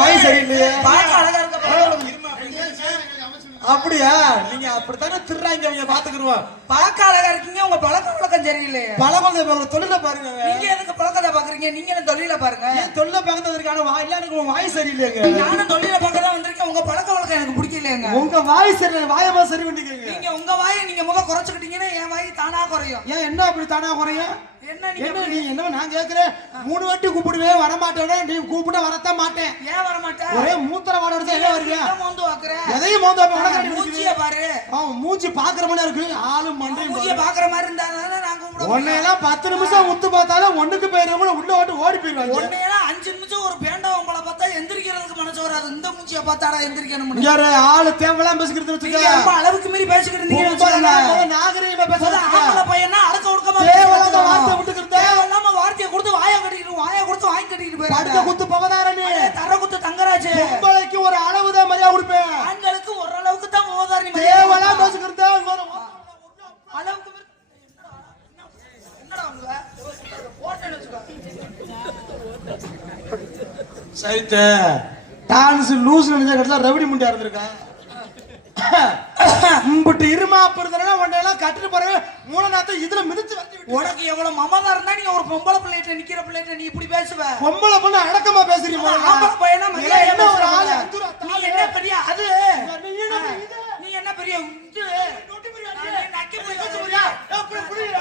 வாய் சரியில்லையே. பார்க்க அழகா இருக்க. அப்படியா? நீங்க அப்படித்தானே திருறாங்க, அவங்க பாத்துக்கிடுவோம். பார்க்க அழகா இருக்கீங்க, உங்க பழக்க வழக்கம் சரியில்லையே. பழக்கம் தொழில பாருங்க. நீங்க எதுக்கு பழக்கத்தை பாக்குறீங்க? நீங்க என்ன தொழில பாருங்க. தொழில பார்க்கறதுக்கான வாய் எனக்கு வாய் சரியில்லைங்க. நானும் தொழில பார்க்க தான் வந்திருக்கேன். உங்க பழக்க வழக்கம் எனக்கு பிடிக்கலையேங்க. உங்க வாய் சரி, வாயமா சரி பண்ணிக்கங்க. நீங்க உங்க வாயை நீங்க முக குறைச்சுக்கிட்டீங்கன்னா என் வாய் தானா குறையும். ஏன் என்ன அப்படி தானா குறையும்? என்ன நீங்க என்ன நான் கேக்குறேன். 3 வாட்டி கூப்பிடுவேன் வர மாட்டேன். நீ கூப்பிட வரத்தான் மாட்டேன். ஏன் வர மாட்டேன்? ஒரே மூத்திர வாட எடுத்து என்ன வருவீங்க? மோந்து வாக்குற. எதையும் மோந்து வாக்குற. மூஞ்சிய பாரு. மூஞ்சி பாக்குற மாதிரி இருக்கு. ஆளு மண்டையும் மூஞ்சிய பாக்குற மாதிரி இருந்தானே நான் கூப்பிடுவேன். ஒன்னையெல்லாம் 10 நிமிஷம் உத்து பார்த்தாலும் ஒண்ணுக்கு போயிரவங்க உள்ள ஓடி போயிடுவாங்க. ஒன்னையெல்லாம் 5 நிமிஷம் ஒரு பேண்டவங்கள பார்த்தா எந்திரிக்கிறதுக்கு மனசு வராது. இந்த மூஞ்சிய பார்த்தாடா எந்திரிக்கணும். யாரு ஆளு தேவலாம் பேசிக்கிறது வச்சுக்க. ரொம்ப அளவுக்கு மீறி பேசிக்கிட்டு இருந்தீங்கன்னு வச்சுக்கோங்க. நாகரீகமா பேசுறது. ஆம்பளை பையனா அடக்க ஒடுக்கமா தேவலாத வார்த்தை விட்டுக்கிறது. தேவலாம வார்த்தையை கொடுத்து வாயை கொடுத்து வாங்கி கட்டிட்டு போய் படுக்க குத்து பவதாரணி. தர குத்து தங்கராஜ். பொம்பளைக்கு ஒரு அளவுதான் மரியாதை கொடுப்பேன். ஆண்களுக்கு ஓரளவுக்கு தான் பவதாரணி. தேவலாம் பேசிக்கிறது. அளவுக்கு என்னடா உங்க ஓட்டன்னு வச்சுக்கோ. சரித்த டான்ஸ் லூஸ் நினைச்ச கடல ரவுடி முண்டியா இருந்திருக்கா. உம்பிட்டு இருமா அப்படினா ஒண்ணெல்லாம் கட்டிட்டு போறவே மூணநாத்த இதுல மிதிச்சு வந்து உனக்கு எவ்வளவு மமதா இருந்தா நீ ஒரு பொம்பளை பிள்ளைட்ட நிக்கிற பிள்ளைட்ட நீ இப்படி பேசுவ. பொம்பளை பொண்ணு அடக்கமா பேசுறீங்க. ஆம்பளை பையனா என்ன ஒரு ஆளு. நீ என்ன பெரிய அது நீ என்ன பெரிய இது நீ நக்கி போய் வச்சுறியா? எப்படி புரியல?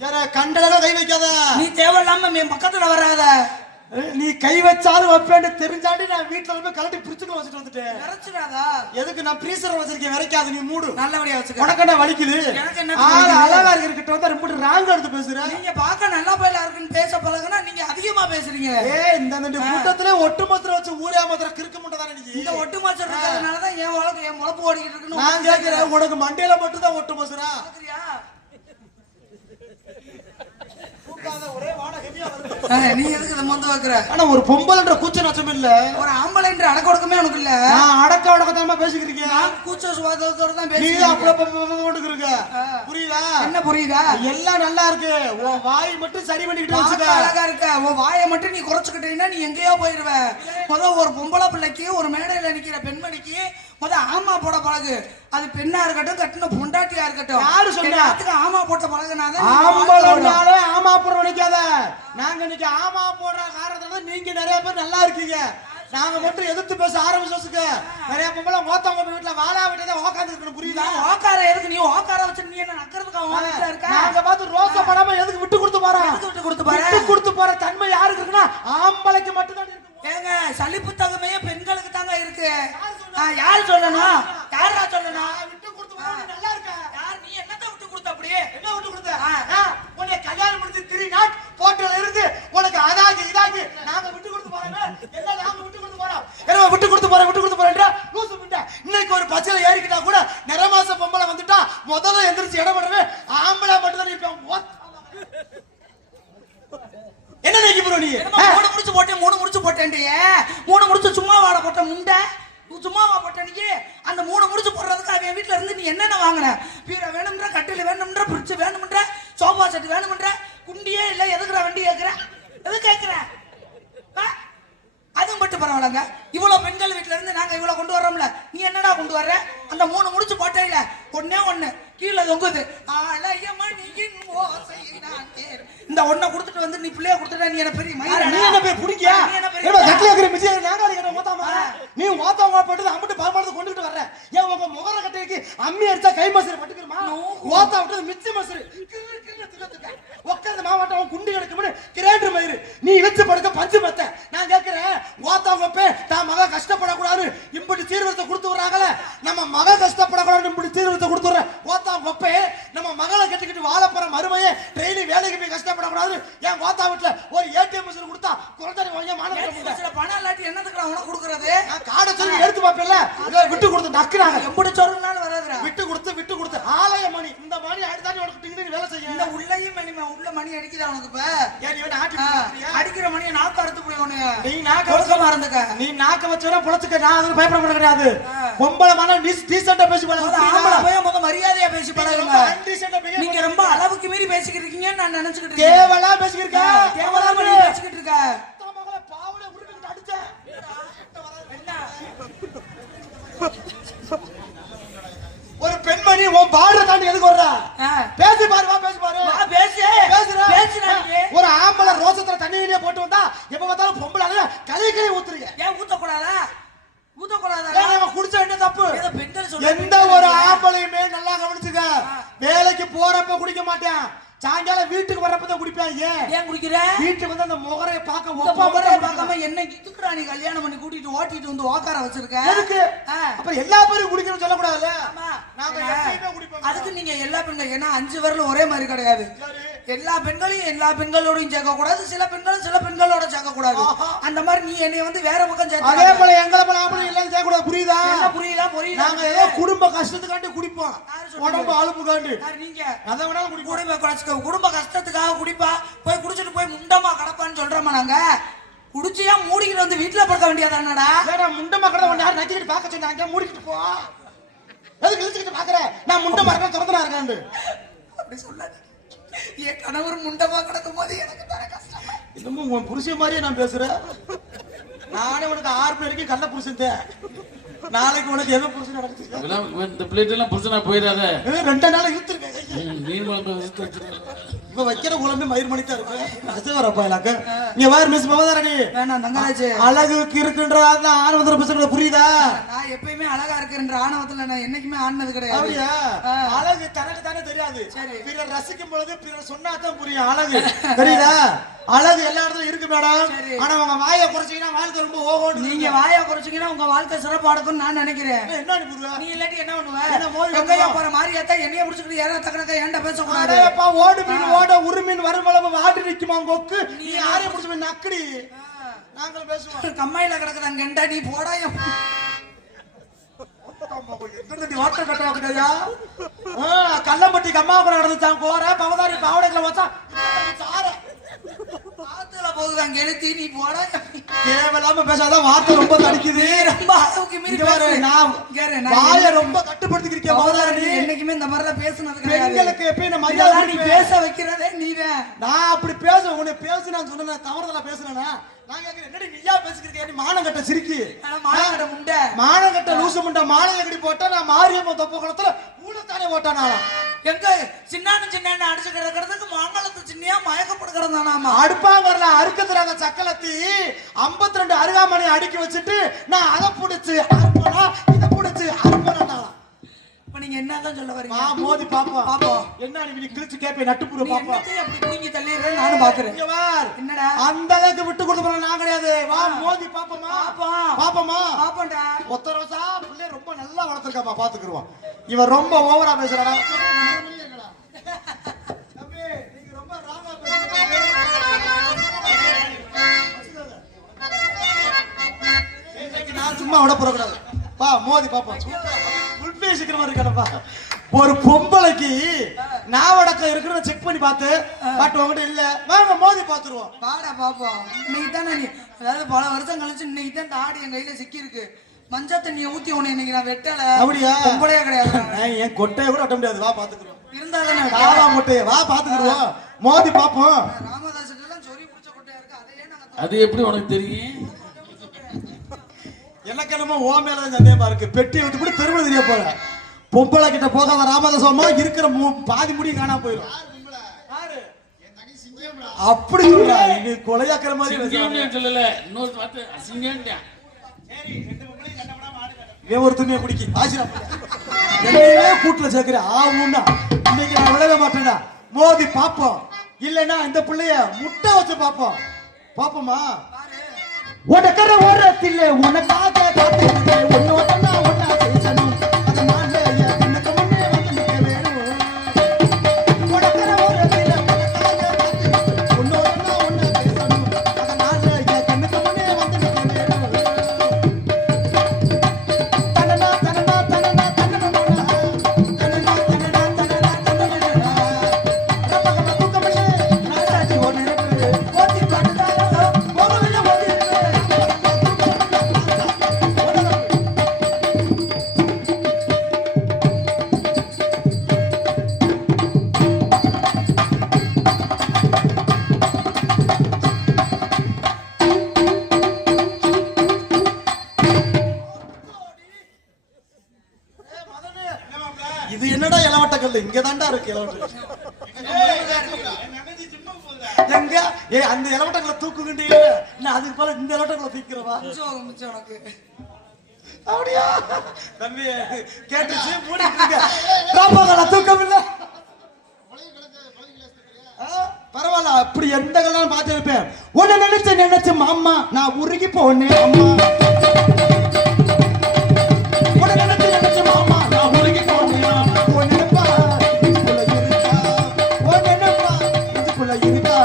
யார கண்டலல கை வைக்காத. நீ தேவையில்லாம பக்கத்துல வராத. நீ கை வச்சாலும் வைப்பேன்னு தெரிஞ்சாண்டி நான் வீட்டுல போய் கலட்டி பிரிச்சுக்க வச்சுட்டு வந்துட்டேன். விரைச்சிடாதா? எதுக்கு நான் ஃப்ரீசர் வச்சிருக்கேன், விரைக்காது. நீ மூடு. நல்லபடியா வச்சுக்க. உனக்கு என்ன வலிக்குது? எனக்கு என்ன அழகா இருக்கிற வந்து ரொம்ப ராங்க எடுத்து பேசுற. நீங்க பார்க்க நல்லா பையலா இருக்குன்னு பேச பழகுனா நீங்க அதிகமா பேசுறீங்க. இந்த கூட்டத்திலே ஒட்டுமொத்தர வச்சு ஊரே மொத்தர கிறுக்கு முட்டை தானே நீ. இந்த ஒட்டுமொத்தர இருக்கிறதுனால தான் என் வாழ்க்கை என் முளப்பு ஓடிக்கிட்டு இருக்குன்னு நான் கேக்குறேன். உனக்கு மண்டையில மட்டும் தான் ஒட்டு மொசரா கேக்குறியா? ஒரே வாட ஹெவியா வருது. நீ எதுக்கு இத மொந்த வைக்கிற? ஆனா ஒரு பொம்பளைன்ற கூச்ச நச்சம் இல்ல, ஒரு ஆம்பளைன்ற அடக்க ஒடுக்கமே உனக்கு இல்ல. நான் அடக்க ஒடுக்கமா பேசிக்கிறீங்க. நான் கூச்ச சுவாதத்தோட தான் நீ பேசிக்கிறேன். அப்பள ஓடுக்குறீங்க. புரியுதா? என்ன புரியுதா? எல்லாம் நல்லா இருக்கு. உன் வாய் மட்டும் சரி பண்ணிக்கிட்டு வச்சுக்க. அழகா இருக்க. உன் வாயை மட்டும் நீ குறைச்சுக்கிட்டீங்கன்னா நீ எங்கேயோ போயிடுவ. ஒரு பொம்பளை பிள்ளைக்கு ஒரு மேடையில நிக்கிற பெண்மணிக்கு ஆமா போட பழகு. அது பெண்ணா இருக்கட்டும் கட்டின பொண்டாட்டியா இருக்கட்டும். யாரு சொன்னா ஆமா போட்ட பழகுனாதான் ஆம்பளை ஆமா போட நினைக்காத. நாங்க இன்னைக்கு ஆமா போடுற காரணத்துல நீங்க நிறைய பேர் நல்லா இருக்கீங்க. நாங்க மட்டும் எதிர்த்து பேச ஆரம்பிச்சோசுக்க நிறைய பொம்பளை ஓத்தவங்க வீட்டுல வாழா விட்டதை ஓக்காந்து இருக்கணும். புரியுதா? ஓக்கார எதுக்கு நீ ஓக்கார வச்சு நீ என்ன நக்கறதுக்கு இருக்க? நாங்க பார்த்து ரோச படாம எதுக்கு விட்டு கொடுத்து போறோம்? விட்டு கொடுத்து போற தன்மை யாருக்கு இருக்குன்னா ஆம்பளைக்கு மட்டும் தான் இருக்கு. ஏங்க சலிப்பு தகமையே பெண்களுக்கு தாங்க இருக்கு. யார் சொல்லணும்? யாரா சொல்லணும்? விட்டு கொடுத்து போறது நல்லா இருக்க. யார் நீ என்னத்த விட்டு கொடுத்த? அப்படியே என்ன விட்டு கொடுத்த? உன்னை கல்யாணம் முடிச்சு 3 நாட் போட்டோல இருந்து உனக்கு அதாகி இதாகி நாங்க விட்டு கொடுத்து போறோமே. எல்லாம் நாங்க விட்டு கொடுத்து போறோம். என்ன விட்டு கொடுத்து போறேன்ற லூசு விட்ட. இன்னைக்கு ஒரு பச்சையில ஏறிக்கிட்டா கூட நிறமாச பொம்பளை வந்துட்டா முதல்ல எந்திரிச்சு இடம் பண்ணவே ஆம்பளை மட்டும் தான் நிப்பேன். என்ன நினைக்க ப்ரோ நீ? 3 முடிச்சு போட்டேன்டி. 3 முடிச்சு சும்மா வாட போட்ட முண்டை. சும்மாவா போட்ட நீ? அந்த 3 முடிச்சு போடுறதுக்கு அவன் வீட்டுல இருந்து நீ என்னென்ன வாங்கின? பீரை வேணும்ன்ற, கட்டில் வேணும்ன்ற, பிரிட்ஜ் வேணும்ன்ற, சோபா செட் வேணும்ன்ற, குண்டியே இல்ல எதுக்குற வண்டி கேட்கிற? எது கேட்கிற? அதுவும் மட்டும் பரவாயில்லங்க. இவ்வளவு பெண்கள் வீட்டுல இருந்து நாங்க இவ்வளவு கொண்டு வர்றோம்ல, நீ என்னடா கொண்டு வர்ற? அந்த 3 முடிச்சு போட்டேல ஒண்ணு கீழே தொங்குது. இந்த ஒன்ன கொடுத்துட்டு வந்து நீ பிள்ளைய கொடுத்துட்டா நீ என்ன பெரிய நீ என்ன பேர் புடிக்கியா? கட்டில இருக்கிற மிஜி நாங்க அடிக்கிற மொத்தமா நீ ஓத்தவங்க போட்டு அம்பிட்டு பால்பாடு கொண்டுட்டு வர்ற. ஏன் உங்க முகர கட்டைக்கு அம்மி அடிச்சா கை மசரு பட்டுக்குமா? ஓத்தா விட்டு மிச்சி மசரு உட்கார்ந்து மாவட்டம் குண்டி கிடக்கும்னு கிரேண்டர் மயிறு நீ இழுத்து படுக்க பஞ்சு பத்த. நான் கேட்கிறேன் ஓத்தவங்க பே தான் மக கஷ்டப்படக்கூடாது இப்படி சீர்வரத்தை கொடுத்து வர்றாங்களே. நம்ம மக கஷ்டப்படக்கூடாது இப்படி சீர்வரத்தை கொடுத்து வர்ற ஓத்தவங்க பே நம்ம மகளை கட்டிக்கிட்டு வாழ போற மருமையே டெய்லி வேலைக்கு போய் கஷ்டப்படக்கூடாது. ஏன் ஓத்தா வீட்டுல ஒரு ஏடிஎம் மிஷின் கொடுத்தா குழந்தை வாங்க பணம் இல்லாட்டி என்னதுக்கு உனக்கு கொடுக்கறது? காடை சொல்லி எடுத்து பாப்பல விட்டு கொடுத்து நக்குறாங்க. எப்படி சொல்றதுனால வராதுடா. விட்டு கொடுத்து ஆலய மணி இந்த மணி அடுத்தாடி உனக்கு டிங்கு வேலை செய்ய. இந்த உள்ளையும் மணி உள்ள மணி அடிக்குதா உனக்கு? இப்ப ஏன் இவன் ஆட்டி அடிக்கிற மணியை நாக்கு அறுத்து போய் உனக்கு. நீ நாக்க வச்ச மறந்துக்க. நீ நாக்க வச்சவன புலத்துக்க. நான் அதுக்கு பயப்பட கிடையாது. பொம்பளை மன டீசென்ட்டா பேசி பழகுங்க. ஆம்பளை போய் முத மரியாதையா பேசி பழகுங்க. நீங்க ரொம்ப அளவுக்கு மீறி பேசிக்கிட்டு இருக்கீங்கன்னு நான் நினைச்சுக்கிட்டு இருக்கேன். தேவலா பேசிக்கிட்டு இருக்க. தேவலா பேசிக்கிட்டு இருக்க. வர்றா ஆ. பேசி பாரு வா பேசி பாரு வா, பேசு. பேசுறா. பேசுடா நீ. ஒரு ஆம்பளை ரோசத்துல தண்ணியே போட்டு வந்தா எப்ப பார்த்தாலும் பொம்பளை கலி ஊத்துறீங்க ஏன் ஊத்தக்கூடாதா? ஊத்தக்கூடாதா? ஏன் அவன் குடிச்சா என்ன தப்பு ஏதோ பெண்கள் சொல்றாங்க. எந்த ஒரு ஆம்பளையுமே நல்லா கவனிச்சுக்க வேலைக்கு போறப்ப குடிக்க மாட்டேன் சாயங்காலம் வீட்டுக்கு வரப்பதான் குடிப்பேன் ஏன் குடிக்கிற? வீட்டுக்கு வந்து அந்த முகரைய பார்க்க இந்த ஒப்பா பொம்பளை மட்டும் பார்க்காம என்ன இதுக்குடா நீ கல்யாணம் பண்ணி கூட்டிட்டு ஓட்டிட்டு வந்து உக்கார வச்சிருக்க? எதுக்கு ஆ. அப்புறம் எல்லா பேரும் குடிக்கணும்னு சொல்லக்கூடாதுல்ல ஆமா. நாங்க எப்பயுமே குடிப்போம் அதுக்கு நீங்க எல்லா பெண்கள் ஏன்னா 5 விரலும் ஒரே மாதிரி கிடையாது. எல்லா பெண்களையும் எல்லா பெண்களோடையும் சேர்க்க கூடாது, சில பெண்களும் சில பெண்களோட சேர்க்க கூடாது. அந்த மாதிரி நீ என்னைய வந்து வேற பக்கம் அதே சேர்த்து போல எங்களை போல ஆம்பளை எல்லாம் சேர்க்கக்கூடாது புரியுதா என்ன புரியல நாங்க ஏதோ குடும்ப கஷ்டத்துக்காண்டி குடிப்போம் யாரு சொன்னது? உடம்பு அலுப்புக்காண்டி யார் நீங்க? அதை வேணாலும் குடிப்போம் குடும்ப கஷ்டத்துக்காக குடிப்பா போய் குடிச்சிட்டு போய் முண்டமா கடப்பான்னு சொல்றோமா நாங்க? குடிச்சியா மூடிக்கிட்டு வந்து வீட்டுல படுக்க வேண்டியதானடா? ஏடா முண்டை மக்கள ஒண்ணு யாரும் நக்கிட்டு பார்க்க சொன்னாங்க மூடிக்கிட்டு போ எதுக்கு இழுத்துக்கிட்டு பாக்குற நான் முண்டை மரக்கம் திறந்துனா இருக்காண்டு அப்படி சொல்லாத. என் கணவர் முண்டமா கிடக்கும் போது எனக்கு தர கஷ்டமா. இன்னமும் உன் புருஷன் மாதிரியே நான் பேசுறேன் நானே உனக்கு 6 மணி வரைக்கும் கள்ள புருஷன் நாளைக்கு உனக்கு என்ன புருஷன் நடக்குது இந்த பிளேட் எல்லாம் புருஷனா போயிடாத. 2 நாள் இழுத்துருக்கேன் மீன் குழம்பு வச்சுட்டு வச்சிருக்கேன். இப்ப வைக்கிற குழம்பு மயிர் மணித்தான் இருக்கு அசைவரப்பா எனக்கு நீங்க வேறு மிஸ் பவதாரணி வேணாம் தங்கராஜ். அழகுக்கு இருக்குன்றதா ஆணவத்துல பேசுறது புரியுதா நான் எப்பயுமே அழகா இருக்கிற ஆணவத்துல நான் என்னைக்குமே ஆனது கிடையாது. அப்படியா அழகு தனக்கு தானே தெரியாது சரி. பிறர் ரசிக்கும் பொழுது பிறர் சொன்னாதான் புரியும் அழகு தெரியுதா அழகு எல்லா இடத்துலயும் இருக்கு மேடம் சரி. ஆனா உங்க வாயை குறைச்சீங்கன்னா வாழ்க்கை ரொம்ப ஓகோன்னு நீங்க வாயை குறைச்சீங்கன்னா உங்க வாழ்க்கை சிறப்பா இருக்கும்னு நான் நினைக்கிறேன். என்ன நீ புரியுதா நீ இல்லாட்டி என்ன என்ன மோதி பண்ணுவ? எங்கேயா போற மாதிரி ஏத்தா என்னைய பிடிச்சிக்கிட்டு யாரா தக்கனக்கா ஏன்டா பேசக்கூடாது? அடேப்பா ஓடு மீன் ஓட உரு மீன் வருமளவு வாடி நிக்குமா கொக்கு நீ யாரையும் பிடிச்ச நக்கடி நாங்களும் பேசுவோம் கம்மாயில கிடக்குதாங்க கெண்டா நீ போடாய. கல்லம்பட்டி கம்மாவுக்கு நடந்துச்சான் கோர பவதாரி பாவடைகளை வச்சா சார ஆத்துல போகுதாங்க எழுத்தி நீ போடாய. தேவையில்லாம பேசாதான் வார்த்தை ரொம்ப தடிக்குது ரொம்ப அளவுக்கு மீறி இங்க பாரு, பேசு. நான் இங்க இரு, நான் வாயை ரொம்ப கட்டுப்படுத்திக்கிறேன் பவதாரணி என்னைக்குமே இந்த மாதிரிலாம் பேசுனது கிடையாது. பெண்களுக்கு எப்பயும் நான் இதெல்லாம் மரியாதை நீ கொடுப்பேன். பேச வைக்கிறதே நீதான். நான் அப்படி பேசுவேன் உன்னை பேசு நான் சொன்ன தவறுதலா பேசுனேனா நான் கேக்குறேன் என்னடி நீயா பேசிக்கிறீங்க நீ மானங்கட்ட சிரிக்கி ஆனா மானங்கட்ட முண்டை. மானங்கட்ட லூசு முண்டை மானங்க எப்படி போட்டா நான் மாரியம்ம தொப்ப குளத்துல ஊழத்தானே ஓட்டானாலாம் எங்க சின்ன அடிச்சு கிடக்கிறதுக்கு மாங்கலத்து சின்னியா மயக்கப்பட்டு கிடந்தானாமா. அடுப்பாங்கறல அறுக்கத்துறாங்க சக்கலத்தி 52 அருகாமணி அடுக்கி வச்சுட்டு நான் அதை புடிச்சு அறுப்பனா இதை புடிச்சு அறுப்பனாலாம் இப்ப நீங்க என்னதான் சொல்ல வரீங்க? மோதி பாப்போம் பாப்போம். என்ன நீ கிழிச்சு கேப்பே நட்டுப்புற நீ பாப்போம் என்னத்தையும் அப்படி புடுங்கி தள்ளிடுறேன்னு நானும் பாக்குறேன். இங்க வார். என்னடா? அந்த அளவுக்கு விட்டு கொடுத்து போற நான் கிடையாது வா மோதி பாப்போமா பாப்போம். பாப்போமா பாப்போம்டா. ஒத்த ரோசா பிள்ளை ரொம்ப நல்லா வளர்த்திருக்காமா பாத்துக்குருவான் இவன் ரொம்ப ஓவரா பேசுறாடா தம்பி, நீங்க ரொம்ப ராங்கா பேசுறீங்க. இன்னைக்கு நான் சும்மா விட போறக்கூடாது பா மோதி பாப்போம் உள்பே சீக்கிரமா இருக்கானப்பா ஒரு பொம்பளைக்கு நாவடக்கம் இருக்குன்னு செக் பண்ணி பார்த்து பட் உங்ககிட்ட இல்ல வாங்க மோதி பாத்துருவோம் வாடா பாப்போம். இன்னைக்கு தானே நீ அதாவது பல வருஷம் கழிச்சு இன்னைக்கு தான் இந்த ஆடு என் கையில சிக்கி இருக்கு. மஞ்சள் தண்ணியை ஊத்தி உன்னை இன்னைக்கு நான் வெட்டல. அப்படியா பொம்பளையா கிடையாது. என் கொட்டையை கூட அட்ட முடியாது வா பாத்துக்குறோம் இருந்தா தானே காவா முட்டையை வா பாத்துக்குருவோம் மோதி பாப்போம் ராமதாஸ் எல்லாம் சொறி பிடிச்ச கொட்டையா இருக்கு. அதையே நாங்க அது எப்படி உனக்கு தெரியும்? எனக்கு என்னமோ ஓ மேலதான் சந்தேகமா இருக்கு பெட்டியை விட்டு கூட தெருவில் தெரிய போற பொம்பளை கிட்ட போகாத ராமதாசமா இருக்கிற பாதி முடி காணாம போயிடும் அப்படி சொல்றா இது கொலையாக்குற மாதிரி சிங்கம்னு சொல்லல, இன்னொரு வார்த்தை அசிங்கம்ன்றான். இவன் ஒரு துணியை குடிக்கி ஆசிரா என்னையே கூட்டுல சேர்க்கிற ஆவுன்னா இன்னைக்கு நான் விடவே மாட்டேன்டா மோதி பாப்போம் இல்லைன்னா இந்த பிள்ளைய முட்டை வச்சு பாப்போம் பாப்போமா உனக்கற ஓரத்தில் உனக்காக காத்திருக்கேன் ஒன்னோடனா ஒன்னா பேசணும் அதனால எனக்கு முன்னே வந்து நிக்க வேணும் உனக்கற ஓரத்தில் உனக்காக காத்திருக்கேன் ஒன்னோடனா ஒன்னா பேசணும் அதனால எனக்கு முன்னே வந்து நிக்க வேணும் தனனா தனனா தனனா தனனா தனனா தனனா தனனா ரப்பகம துக்கமே நாசாஜி ஒனே ஓதி படுதா போகவில்லை ஓதி இல்ல இங்க தாண்டா இருக்கு எலவட்ட எங்க ஏ அந்த எலவட்டங்களை தூக்குகின்றே இல்ல நான் அதுக்கு போல இந்த எலவட்டங்களை தூக்கிறவா மிச்சம் உனக்கு அப்படியா தம்பி கேட்டுச்சு மூடிட்டு இருக்க பாப்பாங்கள தூக்கம் இல்ல பரவாயில்ல அப்படி எந்த கல்யாணம் பார்த்து இருப்பேன் உன்னை நினைச்சு மாமா நான் உருகி போனேன் அம்மா உன்னை நினைச்சு மாமா நான் உருகி போனேன் உன் நினைப்பா இதுக்குள்ள இருக்கா உன் நினைப்பா இதுக்குள்ள இருக்கா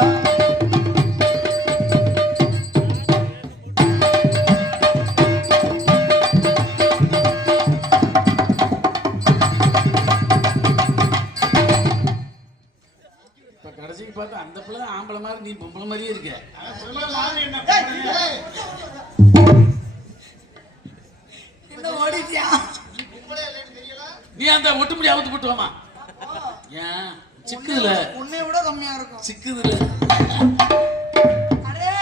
கடைசிக்கு பார்த்தா அந்த பிள்ளை தான் ஆம்பளை மாதிரி நீ பொம்பளை மாதிரியே இருக்க. என்ன ஓடிட்டியா நீ அந்த ஒட்டுமுடி அவுத்து போட்டு வாமா. ஏன் சிக்குதுல உன்னை விட கம்மியா இருக்கும் சிக்குதுல. அடே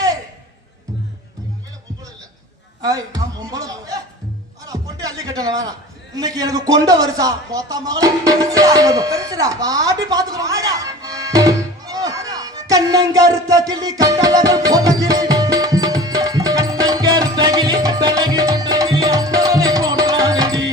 ஐய் நான் பொம்பளை கொண்டு அள்ளி கட்டண வேணாம் இன்னைக்கு எனக்கு கொண்ட வருஷா மொத்த மகள பெருசுடா பாட்டி பாத்துக்கிறோம் கண்ணங்கருத்த கிளி கட்டழகு போட்ட கிளி கண்ணங்கர் தகிலி கட்டழகி கட்டழகி அந்தரனை போன்றானடி.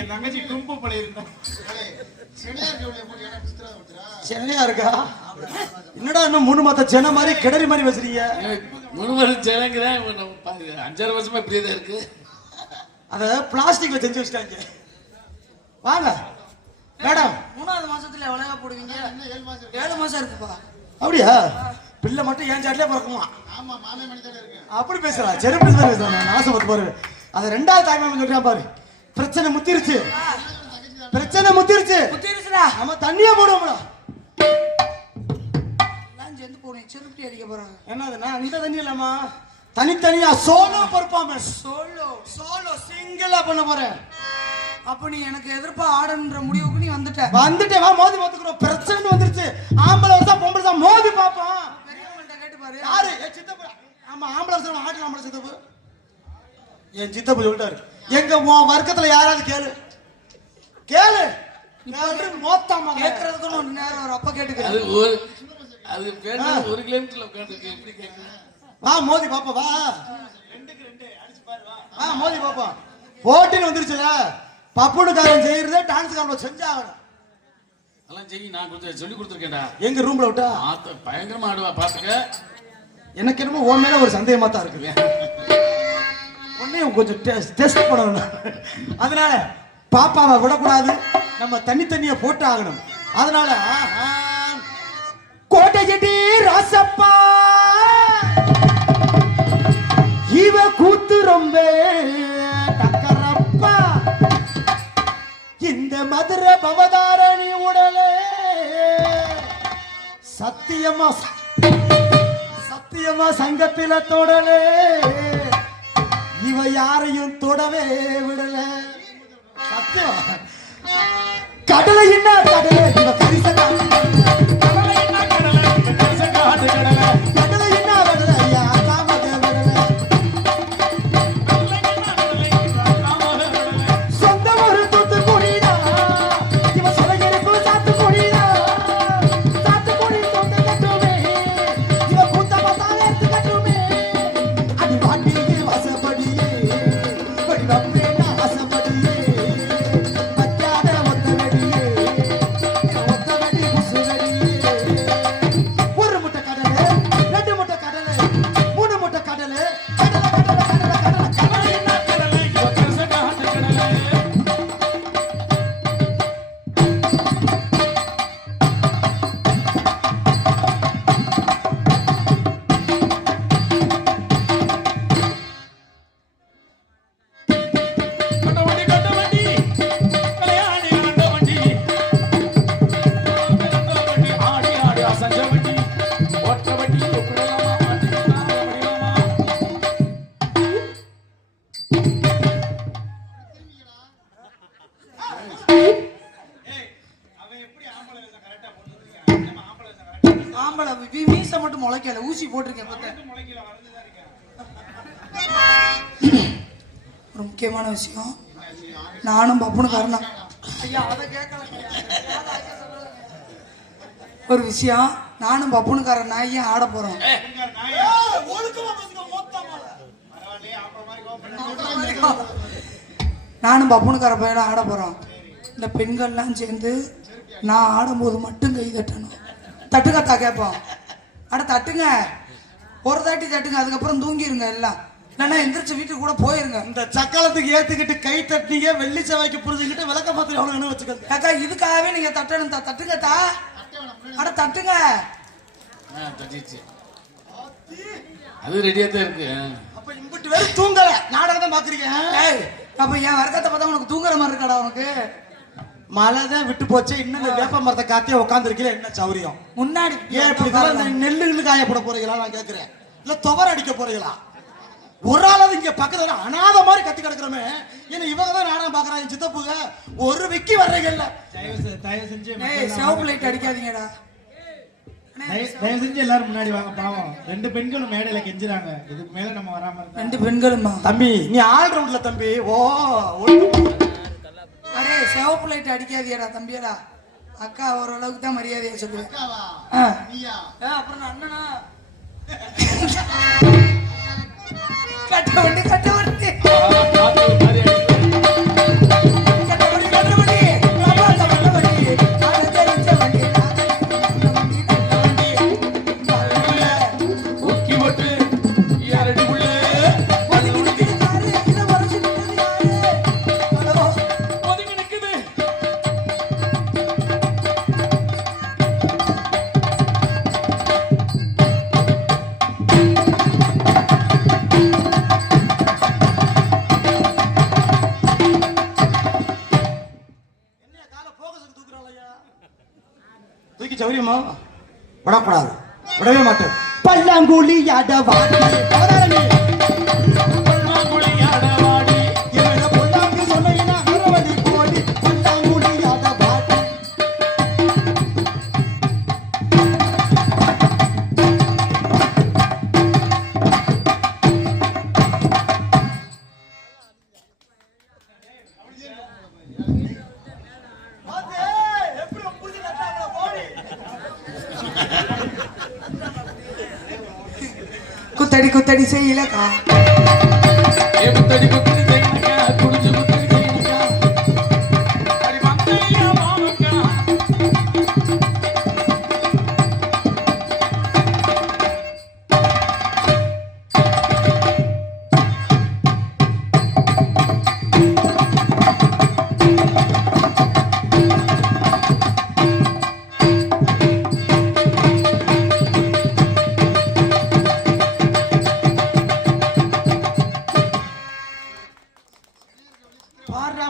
என் தங்கச்சி கும்பு பழையிருந்தா சென்னையா இருக்கா என்னடா இன்னும் மூணு மாத்த சென்னை மாதிரி கிணறு மாதிரி வச்சிருக்கீங்க முழுவதும் ஜனங்கிறேன் 5-6 வருஷமா இப்படியே தான் இருக்கு. அத பிளாஸ்டிக்ல செஞ்சு வச்சிட்டாங்க வாங்க மேடம் 3வது மாசத்துல எவ்வளவு போடுவீங்க 7 மாசம் இருக்குப்பா அப்படியா பிள்ளை மட்டும் ஏன் சாட்டிலே பிறக்குமா அப்படி பேசுறா செருப்பு தான் பேசுறாங்க நாசமத்து பாரு அத 2வது தாய்மாமன் சொல்றான் பாரு பிரச்சனை முத்திருச்சு பிரச்சனை முத்திருச்சு முத்திருச்சுடா நம்ம தண்ணியா போடுவோம்டா நான் சேர்ந்து போறேன் செருப்பி அடிக்க போறாங்க என்னதுன்னா இந்த தண்ணி இல்லாமா தனித்தனியா சோலோ பெர்ஃபார்மன்ஸ் சொல்லு சோலோ சிங்கிளா பண்ண போறேன் அப்ப நீ எனக்கு எதிர்ப்பா ஆடன்ற முடிவுக்கு நீ வந்துட்ட வந்துட்டே வா மோதி பாத்துக்கிறோம் பிரச்சனை வந்துருச்சு ஆம்பளை வருஷா பொம்பளை வருஷா மோதி பாப்போம் பெரியவங்கள்ட்ட கேட்டு பாரு யாரு என் சித்தப்பு ஆமா ஆம்பளை வருஷம் ஆட்டு ஆம்பளை சித்தப்பு என் சித்தப்பு சொல்லிட்டாரு எங்க உன் வர்க்கத்துல யாராவது கேளு கேளு மோத்தாமா கேட்கறதுக்கு ஒரு நேரம் ஒரு அப்பா கேட்டுக்கிறேன் அது பேரு 1 கிலோமீட்டர்ல உட்காந்துருக்கு. எப்படி கேட்க வா மோதி பாப்பா வா வா மோதி பாப்பா போட்டின்னு வந்துருச்சுல பப்புனுக்காரன் செய்யறதே டான்ஸ் காரணம் செஞ்சாகணும் அதெல்லாம் செய்ய நான் கொஞ்சம் சொல்லி கொடுத்துருக்கேன்டா. எங்க ரூம்ல விட்டா பயங்கரமா ஆடுவா பாத்துக்க. எனக்கு என்னமோ உன் மேல ஒரு சந்தேகமா தான் இருக்கு உடனே கொஞ்சம் டெஸ்ட் பண்ணணும் அதனால பாப்பாவை விடக்கூடாது நம்ம தனித்தனியா போட்டு ஆகணும் அதனால கோட்டை செட்டி ராசப்பா இவ கூத்து ரொம்ப டக்கரப்பா இந்த மதுரை பவதாரணி உடலே சத்தியமா சத்தியமா சங்கத்தில தொடலே இவ யாரையும் தொடவே விடல சத்தியம் கடலை என்ன கடலை இவ கரிச கடலை என்ன கடலை ஐயா காமத விடல சொந்த ஒரு தூத்து குடிடா இவ சொலகிருக்கும் சாத்து குடிடா சாத்து குடி சொந்த கட்டுமே இவ கூத்த பார்த்தாலே எடுத்து கட்டுமே அடி வாண்டியே வாசப்படியே படி வப்பேனா ஆசப்படியே மச்சாத ஒத்த வெடியே ஒத்த வெடி புசு வெடியே முளைக்கல, ஊசி போட்டிருக்கேன் பத்த. ஒரு முக்கியமான விஷயம், நானும் பப்புனு காரணம் ஐயா அதை கேட்கல. ஒரு விஷயம், நானும் பப்புனுக்காரன் நாயும் ஆட போறோம். நானும் பப்புனுக்கார பையனும் ஆட போறோம். இந்த பெண்கள்லாம் சேர்ந்து நான் ஆடும்போது மட்டும் கை தட்டணும். தட்டுக்கத்தா கேட்போம். அட தட்டுங்க, ஒரு தாட்டி தட்டுங்க, அதுக்கப்புறம் தூங்கிருங்க எல்லாம். இல்லைன்னா எந்திரிச்சு வீட்டுக்கு கூட போயிருங்க. இந்த சக்காலத்துக்கு ஏத்துக்கிட்டு கை தட்டிங்க, வெள்ளி செவ்வாய்க்கு புரிஞ்சுக்கிட்டு விளக்க மாத்திரம் எவ்வளவு வச்சுக்கோங்க. அக்கா இதுக்காகவே நீங்க தட்டணும். தட்டுங்கத்தா, அட தட்டுங்க. அது ரெடியா தான் இருக்கு. அப்ப இம்புட்டு வேற தூங்கல, நாடகம் தான் பாக்குறீங்க. அப்ப என் வர்க்கத்தை பார்த்தா உனக்கு தூங்குற மாதிரி இருக்காடா உனக்கு? மழை தான் விட்டு போச்சு, இன்னும் இந்த வேப்ப மரத்தை காத்தியே உட்காந்துருக்கீங்க. என்ன சௌரியம் முன்னாடி? ஏன் இப்படி நெல்லுன்னு காய போட போறீங்களா நான் கேட்கிறேன், இல்ல துவர அடிக்க போறீங்களா? ஒரு ஆளாவது இங்க பக்கத்துல அனாத மாதிரி கத்தி கிடக்குறமே, ஏன்னா இவங்க தான் நாடகம் பாக்குறாங்க. சித்தப்புக ஒரு விக்கி வர்றீங்கல்ல, தயவு செஞ்சு சிவப்பு லைட் அடிக்காதீங்கடா. தயவு செஞ்சு எல்லாரும் முன்னாடி வாங்க. பாவம் 2 பெண்களும் மேடையில கெஞ்சுறாங்க. இதுக்கு மேல நம்ம வராம இருந்தா. 2 பெண்களுமா? தம்பி நீ ஆல் ரவுண்ட்ல தம்பி. ஓ அரே சிவப்பு லைட் அடிக்காதியடா தம்பியடா. அக்கா ஓரளவுக்கு தான் மரியாதையா சொல்லுவேன். அப்புறம் அண்ணனா கட்ட வண்டி கட்ட வண்டி தூக்கி சௌரியமா விடக்கூடாது, விடவே மாட்டேன். பல்லாங்குழி ஆடவாடி பொல்லாங்கு சொன்னீங்கன்னா அரவணி போடி. பல்லாங்குழி ஆடவாடி குத்தடி குத்தடி செய்யலக்கா. குத்தடி குத்தடி செய்யணுக்கா, குடிச்சு குத்தடி செய்யணுக்கா, அடி மந்தையா மாமக்கா.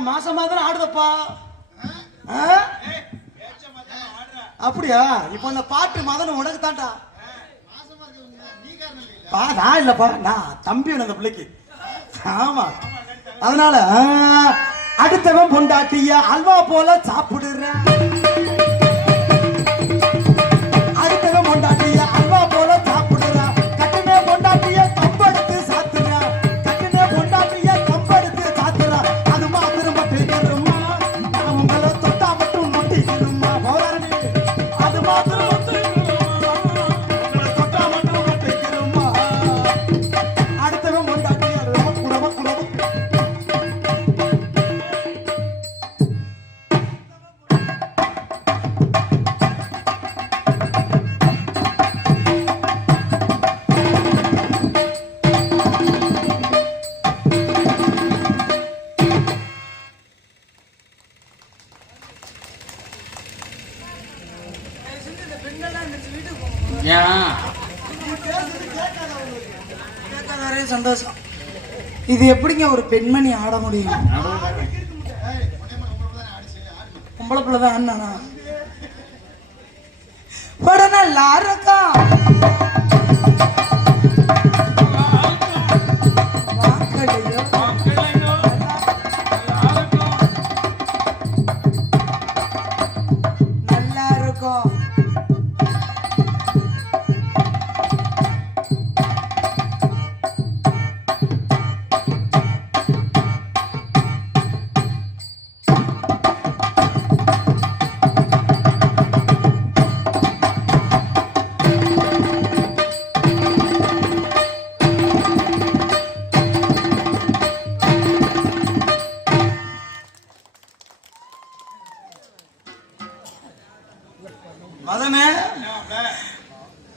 மாசமா தான் ஆடுதப்பா. அப்படியா? இப்ப அந்த பாட்டு மதன் உனக்கு தான்டா. நான் இல்லப்பா, நான் தம்பி அந்த பிள்ளைக்கு. ஆமா, அதனால அடுத்தவன் பொண்டாட்டிய அல்வா போல சாப்பிடுறேன். அடுத்தவன் பொண்டாட்டிய அல்வா போல சாப்பிடுறேன். கட்டுனே பொண்டாட்டிய கம்பெடுத்து சாத்துறேன். கட்டுனே பொண்டாட்டிய கம்பெடுத்து சாத்துறேன். அது மாத்திரம் பட்டிருமா, நான் உங்களை தொட்டா மட்டும் நொட்டிக்கணுமா? போராடி அது மாத்திரம் உங்களை தொட்டா மட்டும் நொட்டிக்கணுமா? அடுத்தவன் பொண்டாட்டிய குடவ குடவ சந்தோஷம். இது எப்படிங்க ஒரு பெண்மணி ஆட முடியும்? பொம்பளை பிள்ளைதான் அண்ணா பட நல்லா இருக்கா. நல்லா இருக்கும்.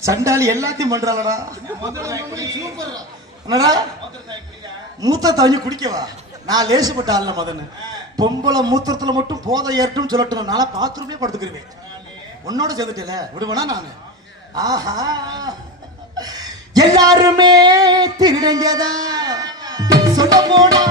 சண்டாளி எல்லாத்தையும் பண்றாளடா. என்னடா மூத்த தவஞ்சி குடிக்கவா? நான் லேசுப்பட்ட ஆள்ல மதன்னு பொம்பளை மூத்திரத்துல மட்டும் போதை ஏறட்டும் சொல்லட்டும். நாளா பாத்ரூம்லயே படுத்துக்கிருவேன். உன்னோட சேர்ந்துட்டல விடுவேனா நானு? ஆஹா எல்லாருமே திருடங்கதா சொல்ல போனா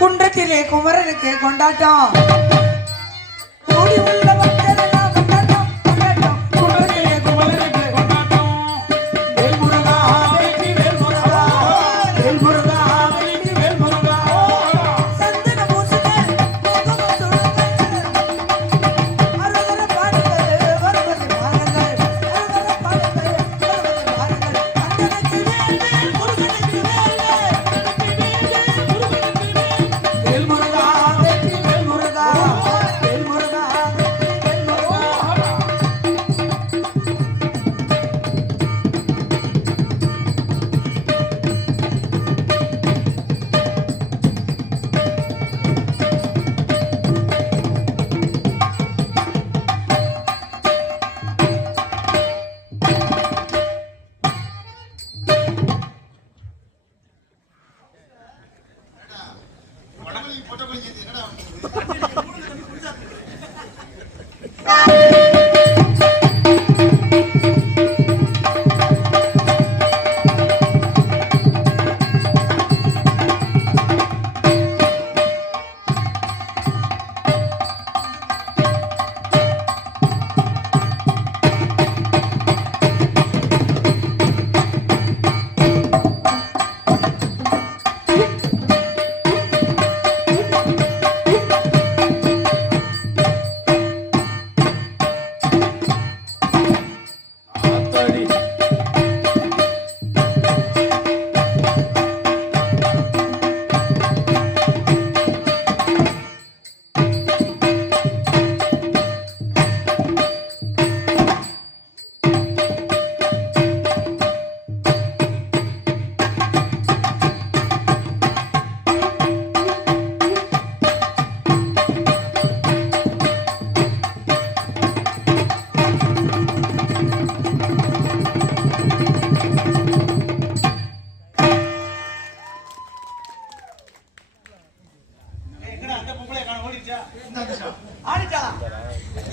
குன்றத்திலே குமரனுக்கு கொண்டாட்டம். கூடி உள்ள பக்தரெல்லாம் கொண்டாட்டம், கொண்டாட்டம். குன்றத்திலே குமரனுக்கு கொண்டாட்டம். வேல் முருகா வெற்றி வேல் முருகா, வேல் முருகா வெற்றி வேல் முருகா. சந்தன பூசுங்கள், குங்குமம் சுடுங்கள், அருகர பாடுங்கள், வருவது பாருங்கள், அருகர பாடுங்கள், வருவது பாருங்கள். அந்தனக்கு வேல் வேல் முருகனுக்கு வேல் வேல், வேல் முருகா வெற்றி வேல் முருகா, வேல் முருகா வெற்றி வேல் முருகா.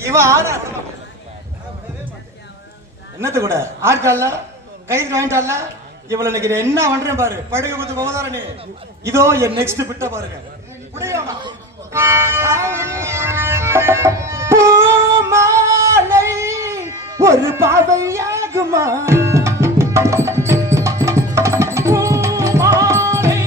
இவன் ஆட என்னத்து கூட ஆட்கால கைது வாங்கிட்டால இவள இன்னைக்கு என்ன பண்றேன் பாரு. படுகை குத்து கோதாரணி இதோ என் நெக்ஸ்ட் பிட்ட பாருங்க. பூமாலை ஒரு பாவையாகுமா பூமாலை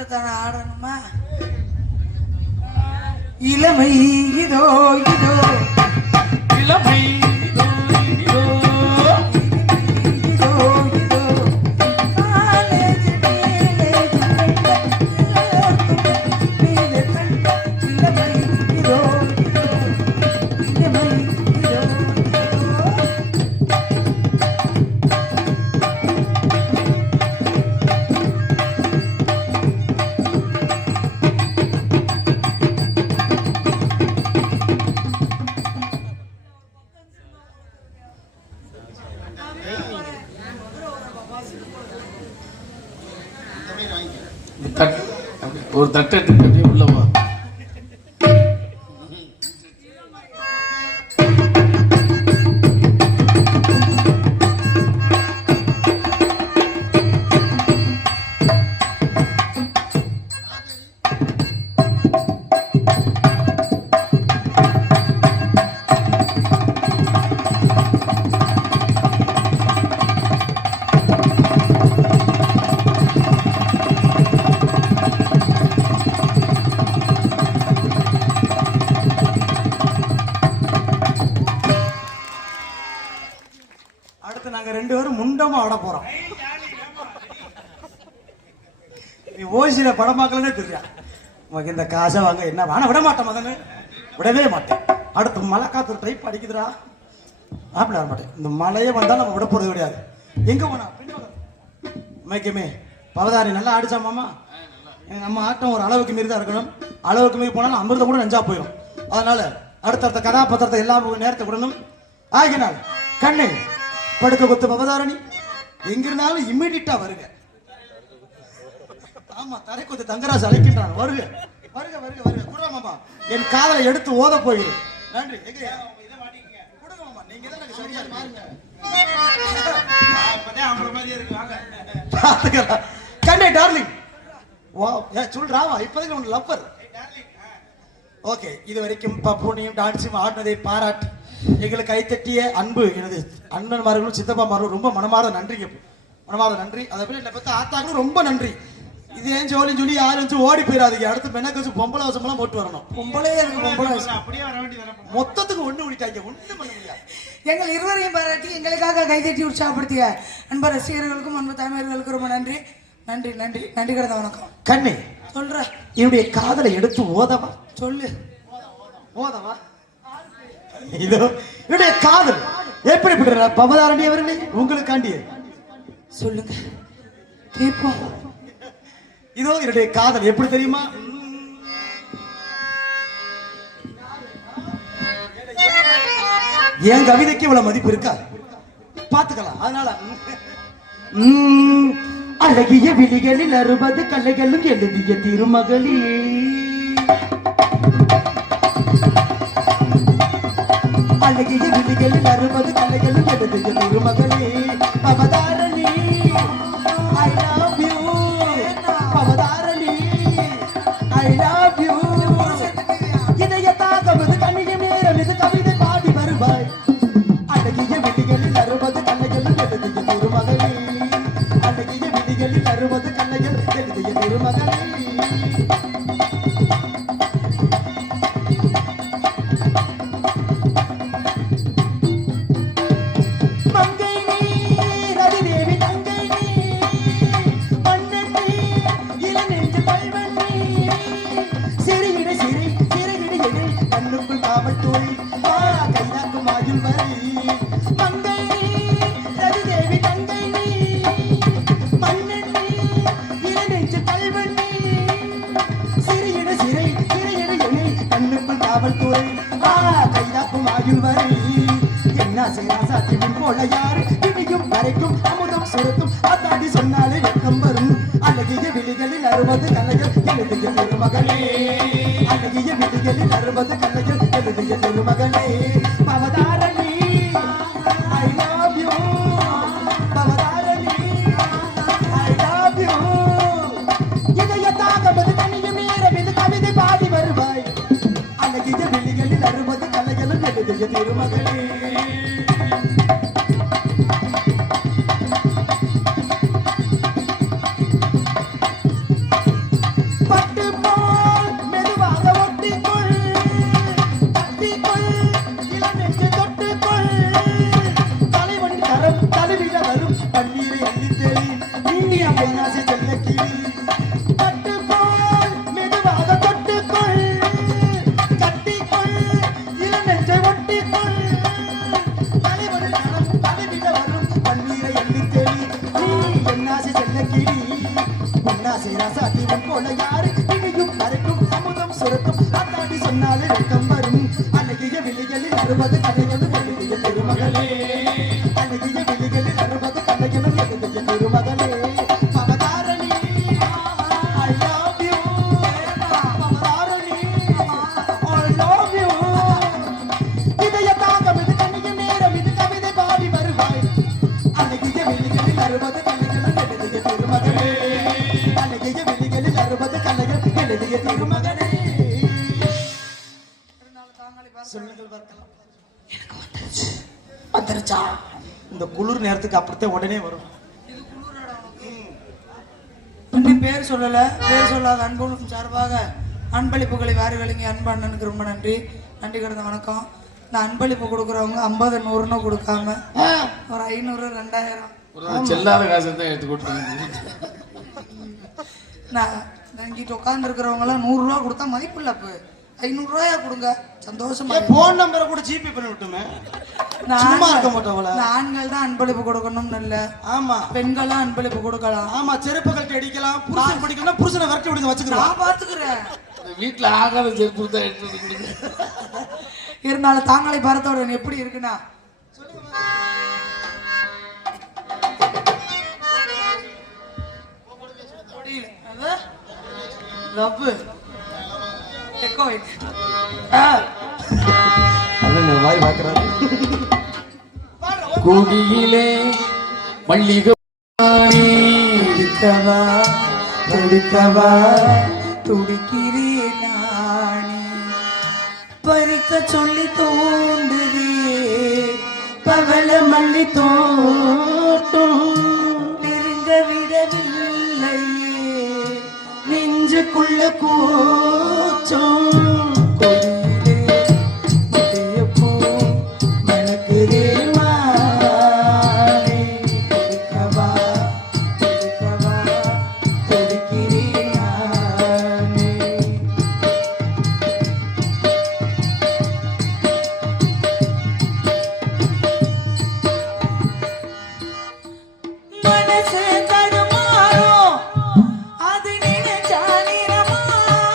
ஆட்டத்தான ஆடணுமா? இளமை இதோ இதோ இளமை இதோ இதோ இதோ இதோ காலேஜ் இளமை இதோ இதோ இளமை இதோ ஒரு தட்டை எடுத்து அப்படியே உள்ள வா. அடுத்து நாங்க 2 பேரும் முண்டமா ஆட போறோம். நீ ஓசியில படம் பார்க்கலன்னே தெரியா. உனக்கு இந்த காசை வாங்க என்ன வான விட மாட்டேன் மதனு, விடவே மாட்டேன். அடுத்து மழை காத்து டைப் அடிக்குதுடா, ஆப்பிட வர மாட்டேன். இந்த மழையே வந்தா நம்ம விட போறது கிடையாது. எங்க போனா மைக்கமே பவதாரி நல்லா ஆடிச்சா மாமா. நம்ம ஆட்டம் ஒரு அளவுக்கு மீறி தான் இருக்கணும். அளவுக்கு மீறி போனாலும் அமிர்தம் கூட நெஞ்சா போயிடும். அதனால அடுத்தடுத்த கதாபாத்திரத்தை எல்லா நேரத்தை விடணும். ஆகினால் கண்ணு படுக்க கொத்து பவதாரணி எங்கிருந்தாலும் இம்மிடியா வருக. ஆமா தரை கொத்து தங்கராஜ் அழைக்கின்றான். வருக வருக வருக வருக. குடுற மாமா என் காதலை எடுத்து ஓத போகிறேன். நன்றி. கொடுங்க மாமா, நீங்க தான் எனக்கு சரியா பாருங்க. கண்ணே டார்லிங் வா சொல்றாவா இப்போதைக்கு உன் லவ்வர். ஓகே, இது வரைக்கும் பப்புனியும் டான்ஸும் ஆடினதை பாராட்டி எங்களுக்கு கைத்தட்டிய அன்பு எனது அண்ணன்மார்களும் சித்தப்பாமார்களும் ரொம்ப மனமார்ந்த நன்றிங்க, மனமார்ந்த நன்றி. அதை போய் என்னை பற்றி ஆத்தாங்களும் ரொம்ப நன்றி. இது ஏன் ஜோலின்னு சொல்லி யாரும் வச்சு ஓடி போயிடாதீங்க. அடுத்து மெனக்கு வச்சு பொம்பளை வசமெல்லாம் போட்டு வரணும். பொம்பளே இருக்கு, பொம்பளை அப்படியே வர வேண்டியது. மொத்தத்துக்கு ஒண்ணு விட்டாங்க, ஒண்ணும் பண்ண முடியாது. எங்கள் இருவரையும் பாராட்டி எங்களுக்காக கைதட்டி உற்சாகப்படுத்திய அன்பு ரசிகர்களுக்கும் அன்பு தமிழர்களுக்கும் ரொம்ப நன்றி நன்றி நன்றி நன்றி கிடந்த வணக்கம். கண்ணே சொல்ற என்னுடைய காதலை எடுத்து ஓதவா? சொல்லு. ஓதவா? இதோ என்னுடைய காதல் எப்படிப்பட்ட பவதாரணி அவர்களே உங்களுக்காண்டிய சொல்லுங்க கேட்போம். இதோ என்னுடைய காதல் எப்படி தெரியுமா? என் கவிதைக்கு இவ்வளவு மதிப்பு இருக்கா? பாத்துக்கலாம். அதனால அழகிய விழிகளில் 60 கலைகளும் எழுதிய திருமகளே, அழகிய விழிகளில் 60 கலைகளும் எழுதிய திருமகளே, Bhavatharini I love you, Bhavatharini I love you. இதயத்தாகவது கண்ணிய நேரம் இது கவிதை பாடி வருவாய். அழகிய விழிகளில் 60 கலைகளும் எழுதிய திருமகளே, அழகிய விழிகளில் 60 கலைகள் எழுதிய திருமகளே. சொன்னாலே வெக்கம் வரும். அழகிய விழிகளில் 60 கலைகள் எழுதிய திருமகளே, அழகிய விழிகளில் 60 கலைகள் எழுதிய திருமகளே, Bhavatharini I love you, Bhavatharini I love you. இதயத்தாகவது கனியும் நேரம் இது கவிதை பாடி வருவாய். அழகிய விழிகளில் 60 கலைகளும் எழுதிய திருமகளே. என்னாசி செல்ல கிளி கட்டுக்கோள் மெதுவாக தொட்டுக்கொள் கட்டிக்கொள் இளம் நெஞ்சை ஒட்டிக்கொள் தலைவரு நலம் தலைவிட வரும் பன்னீரை எண்ணி தெளி நீ என்னாசி செல்ல கிளி உன்னாசி ராசாத்தி உன் போல யாரு இனியும் கரைக்கும் அமுதம் சுரக்கும் அத்தாடி சொன்னாலே வெட்கம் வரும் அழகிய விழிகளில் அறுபது கதைகளும் எழுதிய திருமகளே அழகிய விழிகளில் அறுபது கதைகளும் எழுதிய திருமகளே Bhavadharani I love you Bhavadharani I love you இதய தாகம் இது கண்ணியும் நேரம் இது கவிதை பாடி வருவாய் அழகிய விழிகளில் அறுபது கதைகளும் எழுதிய திருமகளே அழகிய விழிகளில் அறுபது கதைகள் எழுதிய திருமகளே சொல்லுங்கள் பார்க்கலாம் வந்துருச்சா இந்த குளிர் நேரத்துக்கு அப்படித்தான் உடனே வரும் இன்னும் பேர் சொல்லல பேர் சொல்லாத அன்புகளும் சார்பாக அன்பளிப்புகளை வாரி வழங்கி அன்பு அண்ணனுக்கு ரொம்ப நன்றி நன்றி கிடந்த வணக்கம் இந்த அன்பளிப்பு கொடுக்குறவங்க 50 100ன்னு கொடுக்காம ஒரு 500 2000 ஒரு செல்லாத காசு தான் எடுத்து கொடுத்தாங்க. நான் இங்கிட்டு உட்கார்ந்து இருக்கிறவங்க எல்லாம் 100 ரூபா கொடுத்தா மதிப்பு இல்ல அப்ப 500 ரூபாயா கொடுங்க சந்தோஷமா போன் நம்பரை கூட ஜிபே பண்ணி விட்டுமே சும்மா இருக்க மாட்டோம்ல ஆண்கள் தான் அன்பளிப்பு கொடுக்கணும்னு இல்ல ஆமா பெண்களும் அன்பளிப்பு கொடுக்கலாம் ஆமா செருப்பு கழட்டி அடிக்கலாம் புருஷன் படிக்கணும் புருஷனை விரட்டி விடுங்க வச்சுக்கலாம் நான் பாத்துக்கிறேன் வீட்டுல ஆகாத செருப்பு தான் எடுத்து வந்து கொடுங்க. இருந்தாலும் தாங்களை பரத்தோட எப்படி இருக்குன்னா லவ் எக்கோ வாய் பாக்குறாரு குடியிலே மல்லிகை துடிக்கவா துடிக்கவா துடிக்கிறேன் நானே பறிக்க சொல்லி தோண்டுதே பவள மல்லி தோட்டம் நெருங்க விடவில்லையே நெஞ்சுக்குள்ள கூச்சம் கொடியிலே இதயப்பூ மணக்குதே மானே துடிக்கவா துடிக்கவா துடிக்கிறேன் நானே மனசு தடுமாறும் அது நினைச்சா நிறமாறும்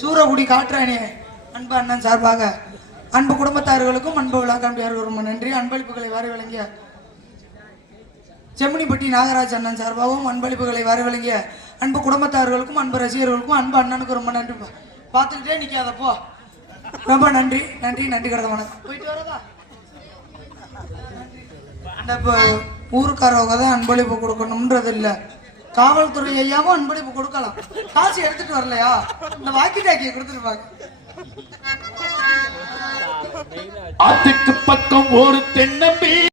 சூரகுடி காற்றாணி அன்பு அண்ணன் சார்பாக அன்பு குடும்பத்தார்களுக்கும் அன்பு விழா காம்பியார்கள் ரொம்ப நன்றி. அன்பளிப்புகளை வாரி வழங்கிய செம்மணிப்பட்டி நாகராஜ் அண்ணன் சார்பாகவும் அன்பளிப்புகளை வாரி வழங்கிய அன்பு குடும்பத்தார்களுக்கும் அன்பு ரசிகர்களுக்கும் அன்பு அண்ணனுக்கும் ரொம்ப நன்றி. பார்த்துக்கிட்டே நிக்காதப்போ. ரொம்ப நன்றி நன்றி நன்றி கடந்த வணக்கம். போயிட்டு வரதா இந்த ஊருக்காரவங்க தான் அன்பளிப்பு கொடுக்கணும்ன்றது இல்லை, காவல்துறை ஐயாவும் அன்பளிப்பு கொடுக்கலாம். காசு எடுத்துட்டு வரலையா இந்த வாக்கி டாக்கியை கொடுத்துருப்பாங்க. அதுக்கு பக்கம் ஒரு தென்னம்பி